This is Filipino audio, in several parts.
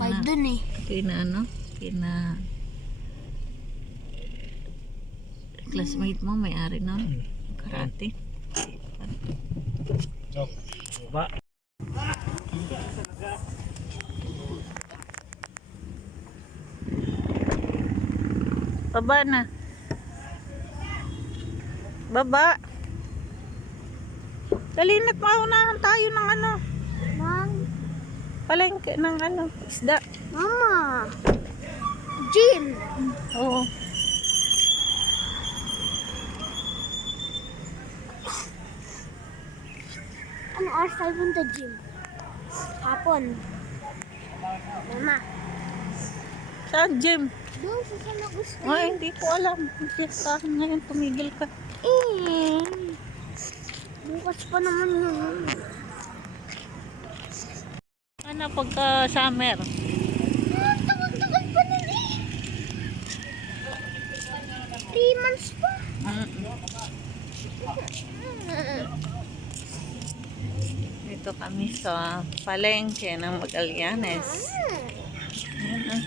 5 dun eh. Kina ano? Kina classmate mo, may-ari nun. Karate. Ba? Baba na. Baba. Kalinat, maunahan tayo ng ano. Palengke ng ano, isda. Mama. Gym. Oo. Ano oras tayo punta gym? Hapon. Mama. Saan, Jim? Doon sa San Agustin. Ay, hindi ko alam. Fiestahan ngayon, tumigil ka. Bukas pa naman yun. Ano pagka summer? Tagal pa nun eh. 3 months pa. Dito kami sa palengke ng Magallanes. Ayan, ah.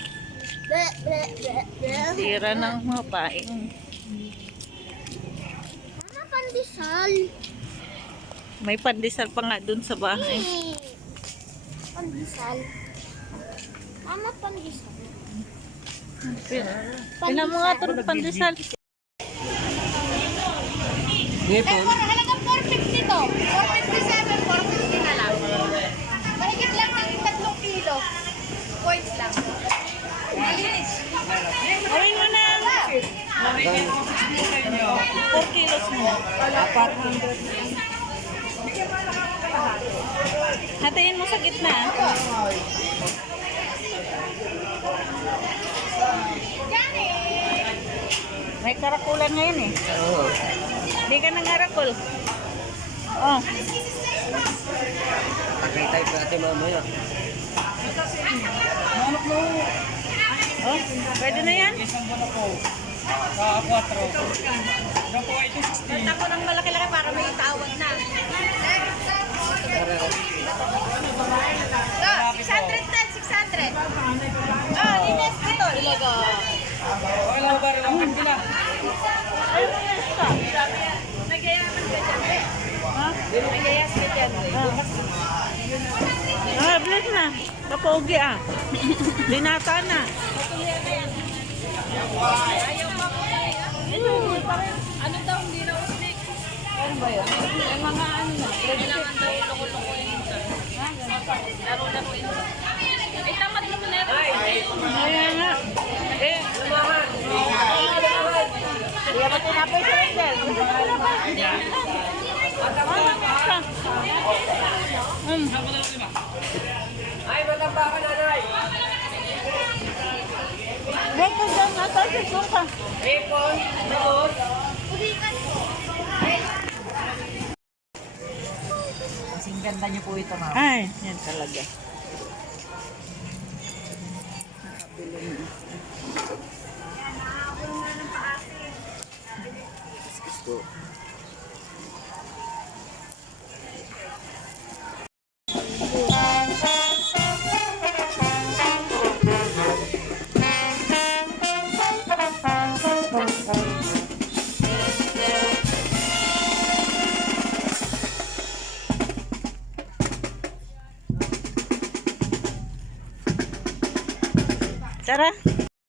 Sira ng mga paing. Mama, pandesal. May pandesal pa nga dun sa bahay. Pandesal. Mama, pandesal. Tingnan mo nga ito ng pandesal. Ngipon? Halagang 450 to. 457, 450 na lang. Mahigit lang ng 3 kilo. Points lang. Malinis. Gawin mo na. 4 kilos mo. 400. Hatiin mo sa gitna. May karakulan ngayon eh. Oo. Hindi ka nangarakol. Oh. Pagkay tayo pa natin mamaya. Oh, pwede na yan? Isang buwan po. 4. Doon po ay 260. Ako ng malaki-laki para may tawag na. 610, 600. Linis dito. Ilaga. Okay lang ba rin ang pila? Ayun mo na siya. Nagayaman ka dyan. Ha? Nagayas ka dyan. Ah, bilis na. Kapogi ah. Binata na. Ano daw hindi na usnik? Ano ba yun? Yung mga ano na. Kailangan daw loko-lokoin ito. Laro-laruin ito. Ay, tamad naman na ito. Ayan nga. Eh, hindi ba tinapay sa Rangel? Ay, matamba ka na, Nay. Huwag ka dyan. Nasa sisong ka. Ngipon? Doon? Kasing ganda niyo po ito, ma'am. Ay, yan talaga. Nakabili na. Gusto. Tara.